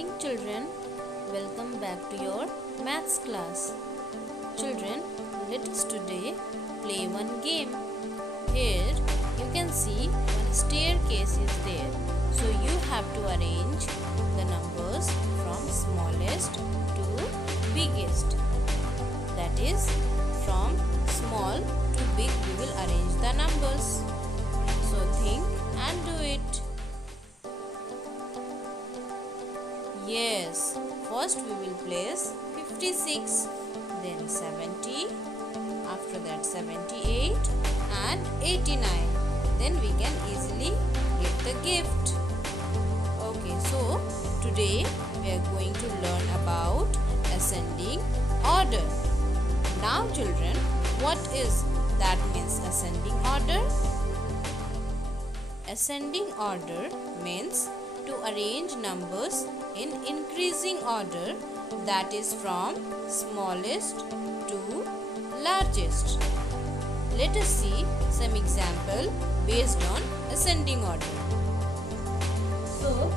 morning, children. Welcome back to your maths class. Children, let us today play one game. Here you can see one staircase is there. So you have to arrange the numbers from smallest to biggest. That is, from small to big we will arrange the numbers. So think and do it. Yes, first we will place 56, then 70, after that 78 and 89. Then we can easily get the gift. Okay, so today we are going to learn about ascending order. Now children, what is that means ascending order? Ascending order means to arrange numbers in increasing order, that is from smallest to largest. Let us see some example based on ascending order. So,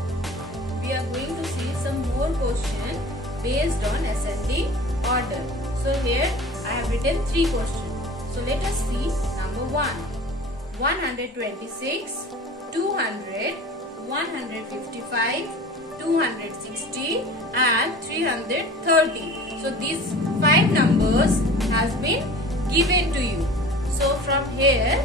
we are going to see some more question based on ascending order. So, here I have written 3 questions. So, let us see number 1. 126, 200, 155, 260 and 330. So these 5 numbers has been given to you. So from here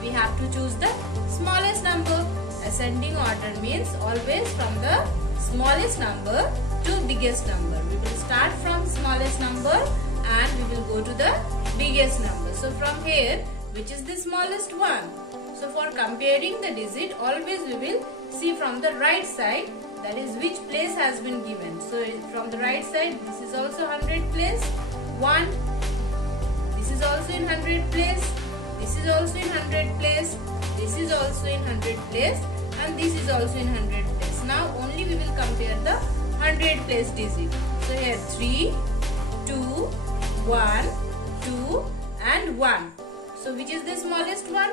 we have to choose the smallest number. Ascending order means always from the smallest number to biggest number. We will start from smallest number and we will go to the biggest number. So from here, which is the smallest one? So for comparing the digit, always we will see from the right side, that is which place has been given. So from the right side, this is also 100 place, 1. This is also in 100 place, this is also in 100 place, this is also in 100 place and this is also in 100 place. Now only we will compare the 100 place digit. So here 3, 2, 1, 2 and 1. So which is the smallest one?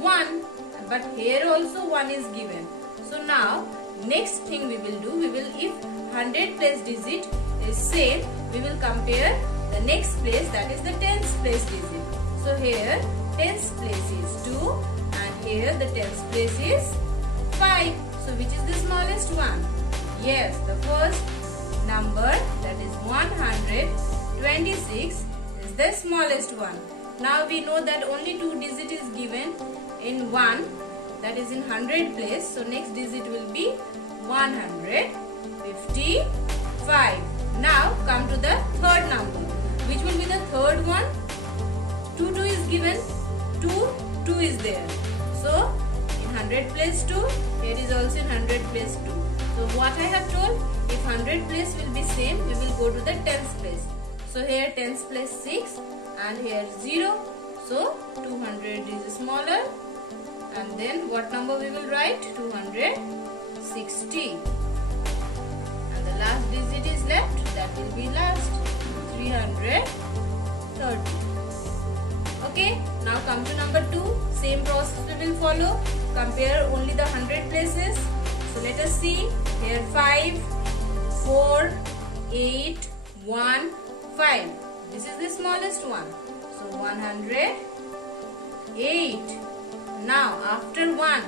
1. But here also 1 is given. So now next thing we will do, if 100 place digit is same, we will compare the next place, that is the 10th place digit. So here 10th place is 2 and here the 10th place is 5. So which is the smallest one? Yes, the first number, that is 126 is the smallest one. Now we know that only 2 digit is given in 1, that is in 100 place. So next digit will be 155. Now come to the third number. Which will be the third one? 2 is given. 2 is there. So in 100 place 2, here is also in 100 place 2. So what I have told, if 100 place will be same, we will go to the 10th place. So here 10th place 6 and here 0. So 200 is smaller. And then what number we will write? 260. And the last digit is left. That will be last. 330. Okay. Now come to number 2. Same process we will follow. Compare only the 100 places. So let us see. Here 5, 4, 8, 1, 5. This is the smallest one. So 108. Now after 1,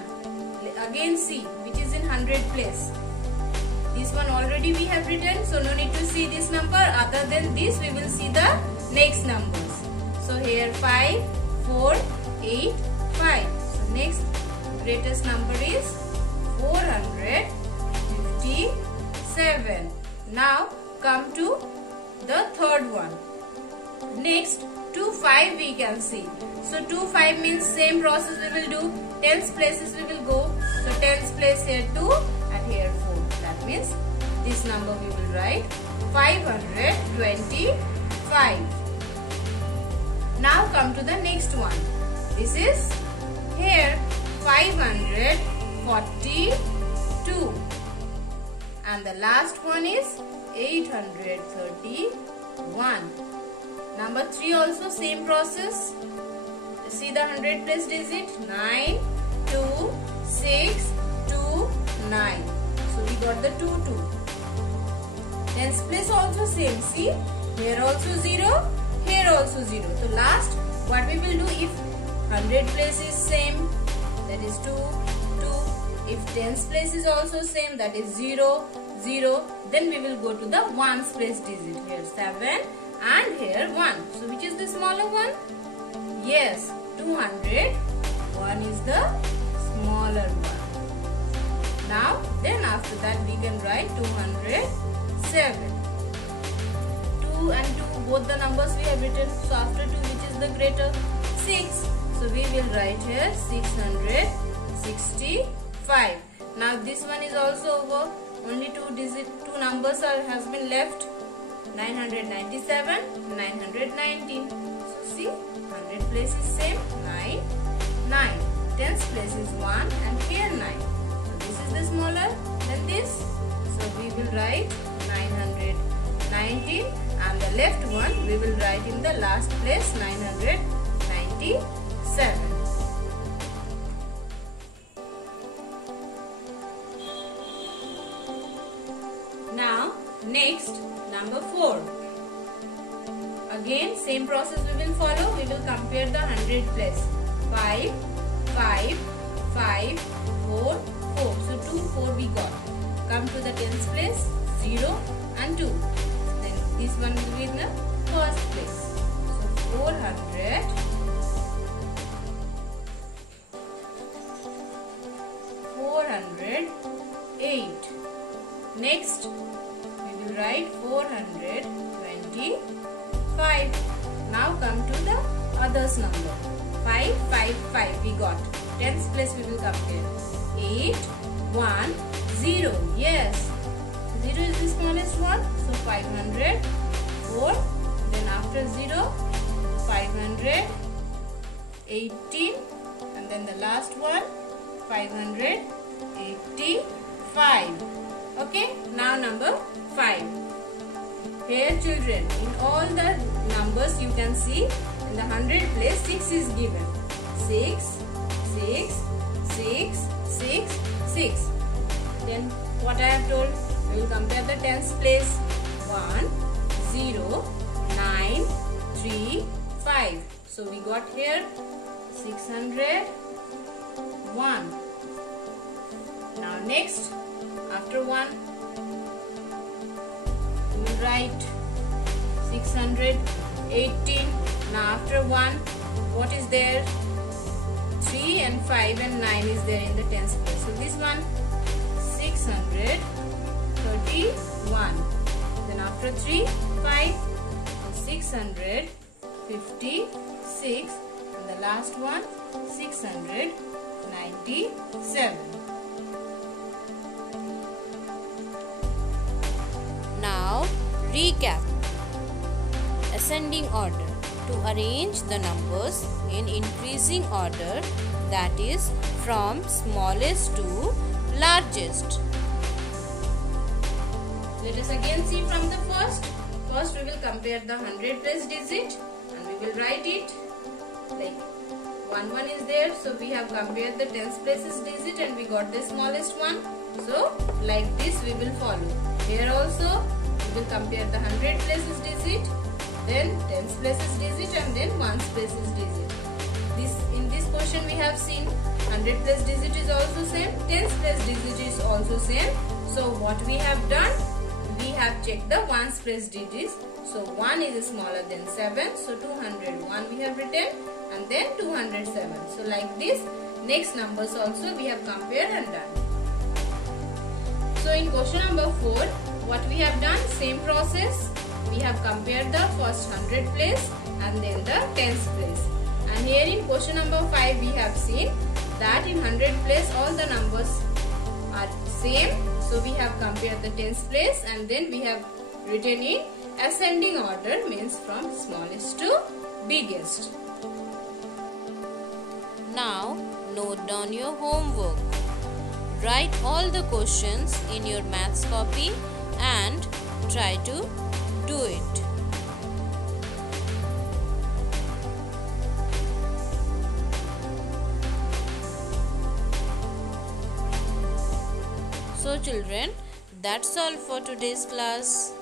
again see which is in 100 place. This one already we have written, so no need to see this number. Other than this, we will see the next numbers. So here 5, 4, 8, 5. So next greatest number is 457. Now come to the third one. Next 2, 5 we can see. So 2, 5 means same process we will do. 10th places we will go. So 10th place here 2 and here 4. That means this number we will write 525. Now come to the next one. This is here 542. And the last one is 831. Number 3 also same process. See the 100 place digit? 9, 2, 6, 2, 9. So we got the 2, 2. tens place also same. See, here also 0, here also 0. So last, what we will do if 100 place is same, that is 2, 2. If tens place is also same, that is 0, 0. Then we will go to the ones place digit. Here 7 and here 1. So which is the smaller one? Yes, 200. 1 is the smaller one. Now, then after that we can write 207. 2 and 2, both the numbers we have written. So after 2, which is the greater? 6. So we will write here 665. Now this one is also over. Only two numbers has been left. 997, 919. So see, 100 place is same. 9, 9. Tens place is 1 and here 9. So this is the smaller than this. So we will write 919 and the left one we will write in the last place 997. Now next number 4. Again same process we will follow. We will compare the 100 place. 5, 5, 5, 4, 4. So 2, 4 we got. Come to the tens place, 0 and 2. Then this one will be in the first place. So 400, 408. Next we will write 425. Now come to the others number. 5, 5, 5 we got. Tens place we will compare. 8, 1, 0. Yes. 0 is the smallest one. So 500, 4. Then after 0, 518. And then the last one, 585. Okay. Now number 5. Here children, in all the numbers you can see, in the 100 place 6 is given. 6, 6, 6, 6, 6. Then what I have told, we will compare the tens place. 1, 0, 9, 3, 5. So we got here 601. Now next, after 1, we will write 618. Now after 1, what is there? 3 and 5 and 9 is there in the tens place. So this one, 631. Then after 3, 5, so 656. And the last one, 697. Now recap. Ascending order. To arrange the numbers in increasing order, that is from smallest to largest. Let us again see from the first. First we will compare the 100 place digit and we will write it like 1 is there. So we have compared the tens places digit and we got the smallest one. So like this we will follow. Here also we will compare the 100 places digit, then tens places digit and then ones places digit. In this question we have seen 100 place digit is also same, tens place digit is also same. So what we have done, we have checked the ones place digits. So 1 is smaller than 7. So 201 we have written and then 207. So like this, next numbers also we have compared and done. So in question number 4, what we have done, same process. We have compared the first 100 place and then the tens place. And here in question number 5 we have seen that in 100 place all the numbers are same. So we have compared the tens place and then we have written in ascending order, means from smallest to biggest. Now note down your homework. Write all the questions in your maths copy and try to do it. So children, that's all for today's class.